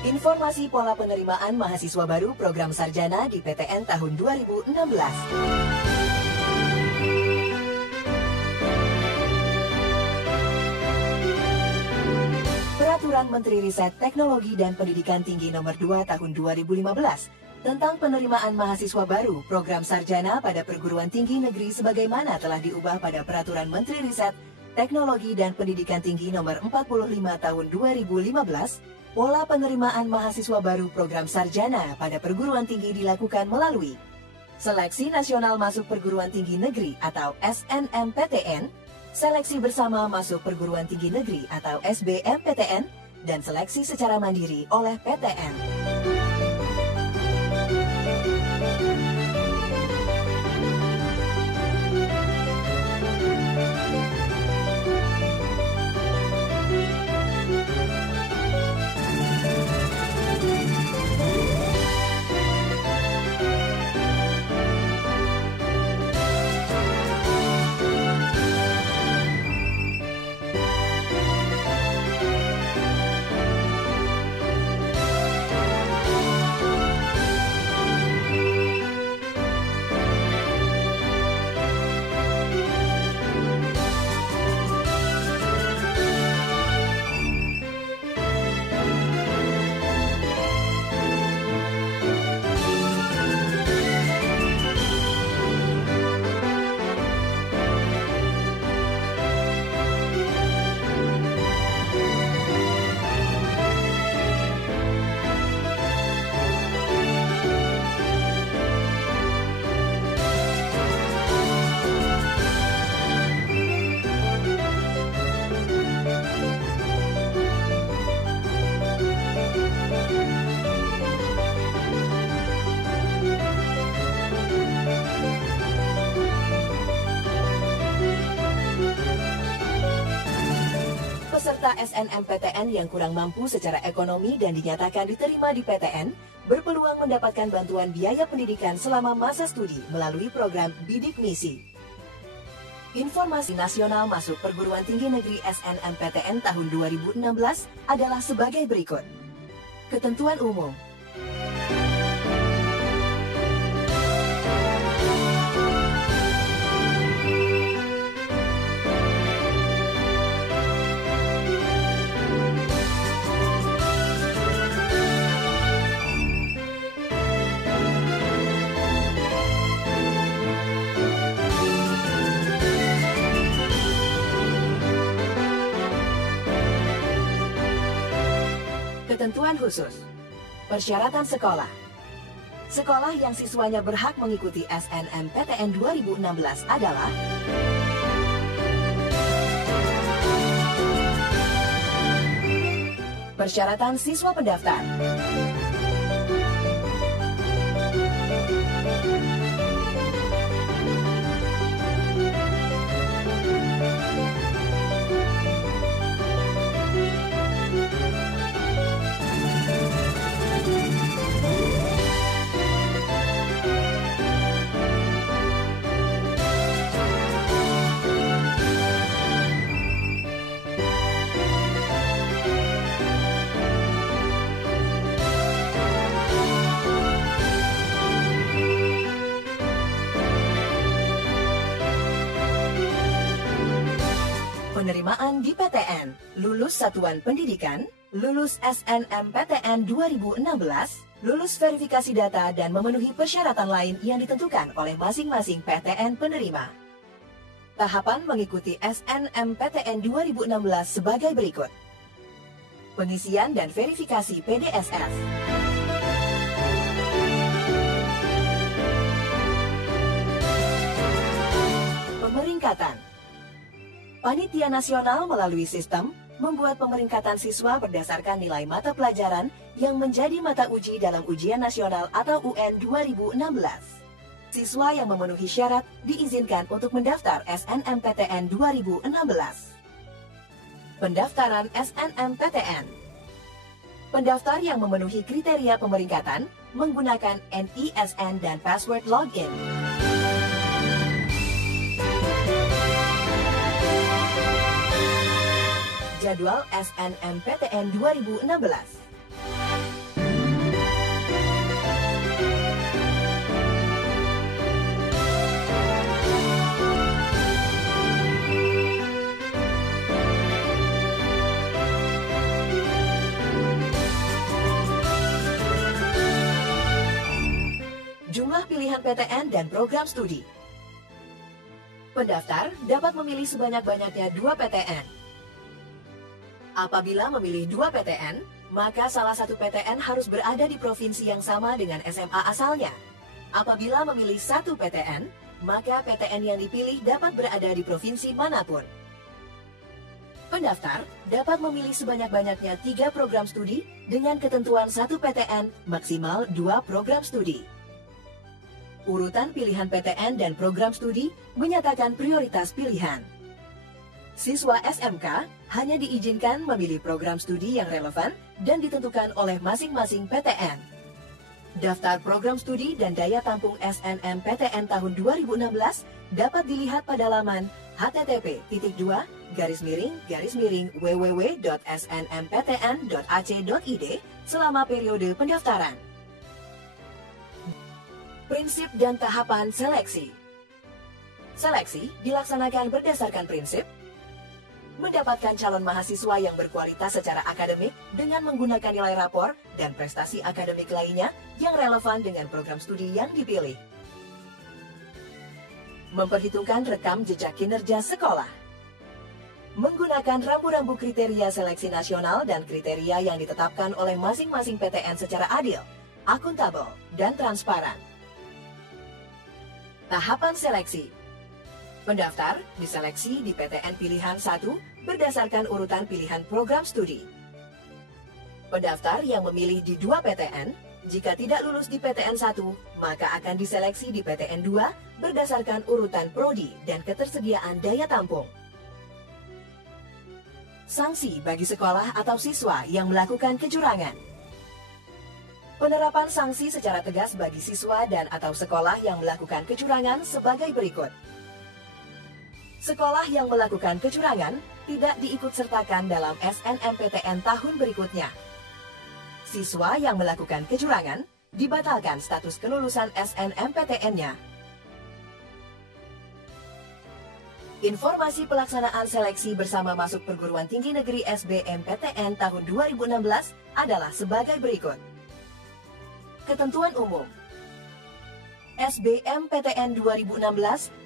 Informasi pola penerimaan mahasiswa baru program sarjana di PTN tahun 2016. Peraturan Menteri Riset Teknologi dan Pendidikan Tinggi Nomor 2 Tahun 2015 tentang penerimaan mahasiswa baru program sarjana pada perguruan tinggi negeri sebagaimana telah diubah pada Peraturan Menteri Riset Teknologi dan Pendidikan Tinggi Nomor 45 Tahun 2015. Pola penerimaan mahasiswa baru program sarjana pada perguruan tinggi dilakukan melalui Seleksi Nasional Masuk Perguruan Tinggi Negeri atau SNMPTN, Seleksi Bersama Masuk Perguruan Tinggi Negeri atau SBMPTN, dan seleksi secara mandiri oleh PTN. Peserta SNMPTN yang kurang mampu secara ekonomi dan dinyatakan diterima di PTN berpeluang mendapatkan bantuan biaya pendidikan selama masa studi melalui program Bidik Misi. Informasi nasional masuk perguruan tinggi negeri SNMPTN tahun 2016 adalah sebagai berikut. Ketentuan umum. Ketentuan khusus. Persyaratan sekolah. Sekolah yang siswanya berhak mengikuti SNMPTN 2016 adalah persyaratan siswa pendaftar. Penerimaan di PTN, lulus satuan pendidikan, lulus SNMPTN 2016, lulus verifikasi data dan memenuhi persyaratan lain yang ditentukan oleh masing-masing PTN penerima. Tahapan mengikuti SNMPTN 2016 sebagai berikut. Pengisian dan verifikasi PDSF. Pemeringkatan. Panitia Nasional melalui sistem membuat pemeringkatan siswa berdasarkan nilai mata pelajaran yang menjadi mata uji dalam ujian nasional atau UN 2016. Siswa yang memenuhi syarat diizinkan untuk mendaftar SNMPTN 2016. Pendaftaran SNMPTN. Pendaftar yang memenuhi kriteria pemeringkatan menggunakan NISN dan password login. Jadwal SNMPTN 2016. pilihan PTN dan program studi. Pendaftar dapat memilih sebanyak-banyaknya 2 PTN. Apabila memilih 2 PTN, maka salah satu PTN harus berada di provinsi yang sama dengan SMA asalnya. Apabila memilih 1 PTN, maka PTN yang dipilih dapat berada di provinsi manapun. Pendaftar dapat memilih sebanyak-banyaknya 3 program studi dengan ketentuan 1 PTN maksimal 2 program studi. Urutan pilihan PTN dan program studi menyatakan prioritas pilihan. Siswa SMK hanya diizinkan memilih program studi yang relevan dan ditentukan oleh masing-masing PTN. Daftar program studi dan daya tampung SNMPTN tahun 2016 dapat dilihat pada laman http://www.snmptn.ac.id selama periode pendaftaran. Prinsip dan tahapan seleksi. Seleksi dilaksanakan berdasarkan prinsip mendapatkan calon mahasiswa yang berkualitas secara akademik dengan menggunakan nilai rapor dan prestasi akademik lainnya yang relevan dengan program studi yang dipilih. Memperhitungkan rekam jejak kinerja sekolah. Menggunakan rambu-rambu kriteria seleksi nasional dan kriteria yang ditetapkan oleh masing-masing PTN secara adil, akuntabel, dan transparan. Tahapan seleksi. Pendaftar diseleksi di PTN pilihan 1 berdasarkan urutan pilihan program studi. Pendaftar yang memilih di 2 PTN, jika tidak lulus di PTN 1, maka akan diseleksi di PTN 2 berdasarkan urutan prodi dan ketersediaan daya tampung. Sanksi bagi sekolah atau siswa yang melakukan kecurangan. Penerapan sanksi secara tegas bagi siswa dan atau sekolah yang melakukan kecurangan sebagai berikut. Sekolah yang melakukan kecurangan tidak diikutsertakan dalam SNMPTN tahun berikutnya. Siswa yang melakukan kecurangan dibatalkan status kelulusan SNMPTN-nya. Informasi pelaksanaan seleksi bersama masuk perguruan tinggi negeri SBMPTN tahun 2016 adalah sebagai berikut. Ketentuan umum. SBMPTN 2016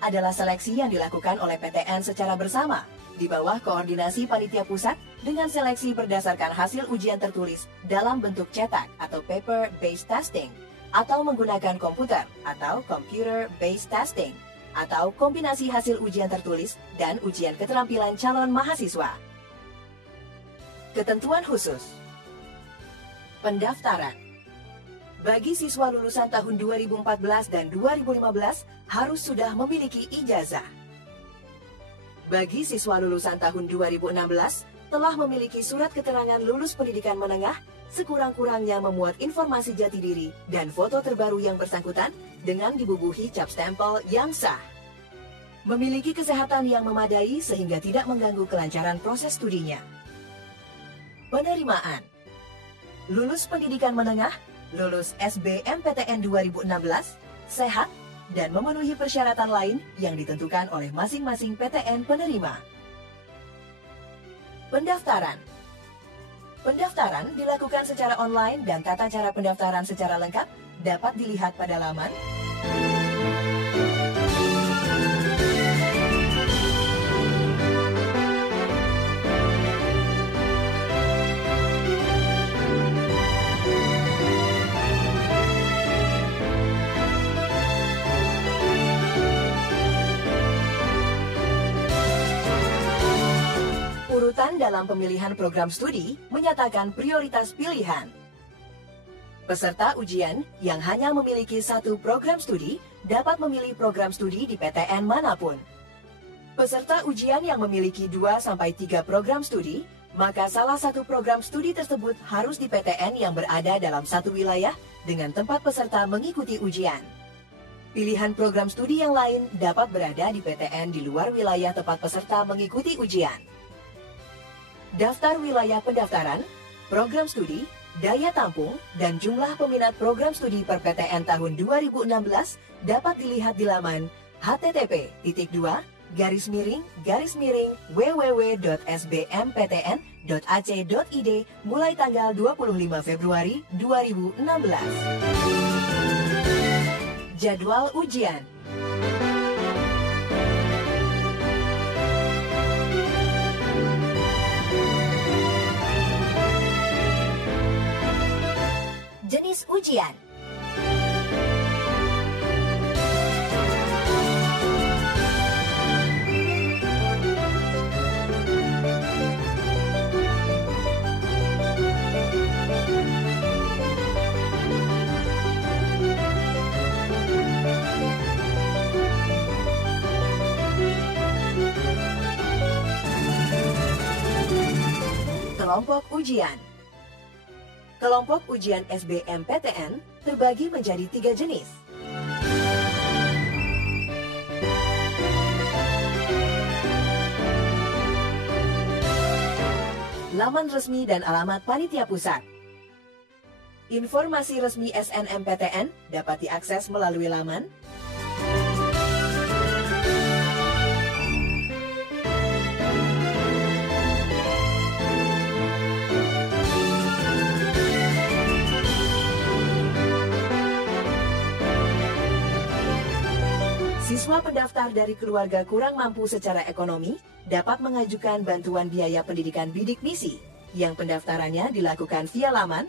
adalah seleksi yang dilakukan oleh PTN secara bersama di bawah koordinasi panitia pusat dengan seleksi berdasarkan hasil ujian tertulis dalam bentuk cetak atau paper-based testing atau menggunakan komputer atau computer-based testing atau kombinasi hasil ujian tertulis dan ujian keterampilan calon mahasiswa. Ketentuan khusus. Pendaftaran. Bagi siswa lulusan tahun 2014 dan 2015 harus sudah memiliki ijazah. Bagi siswa lulusan tahun 2016 telah memiliki surat keterangan lulus pendidikan menengah, sekurang-kurangnya memuat informasi jati diri dan foto terbaru yang bersangkutan dengan dibubuhi cap stempel yang sah. Memiliki kesehatan yang memadai sehingga tidak mengganggu kelancaran proses studinya. Penerimaan. Lulus pendidikan menengah, lulus SBMPTN 2016, sehat, dan memenuhi persyaratan lain yang ditentukan oleh masing-masing PTN penerima. Pendaftaran. Pendaftaran dilakukan secara online dan tata cara pendaftaran secara lengkap dapat dilihat pada laman urutan dalam pemilihan program studi menyatakan prioritas pilihan. Peserta ujian yang hanya memiliki 1 program studi dapat memilih program studi di PTN manapun. Peserta ujian yang memiliki 2-3 program studi, maka salah satu program studi tersebut harus di PTN yang berada dalam satu wilayah dengan tempat peserta mengikuti ujian. Pilihan program studi yang lain dapat berada di PTN di luar wilayah tempat peserta mengikuti ujian. Daftar wilayah pendaftaran, program studi, daya tampung, dan jumlah peminat program studi per PTN tahun 2016 dapat dilihat di laman http://www.sbmptn.ac.id mulai tanggal 25 Februari 2016. Jadwal ujian. Jenis ujian. Kelompok ujian. Kelompok ujian SBMPTN terbagi menjadi 3 jenis. Laman resmi dan alamat panitia pusat. Informasi resmi SNMPTN dapat diakses melalui laman siswa pendaftar dari keluarga kurang mampu secara ekonomi dapat mengajukan bantuan biaya pendidikan bidik misi yang pendaftarannya dilakukan via laman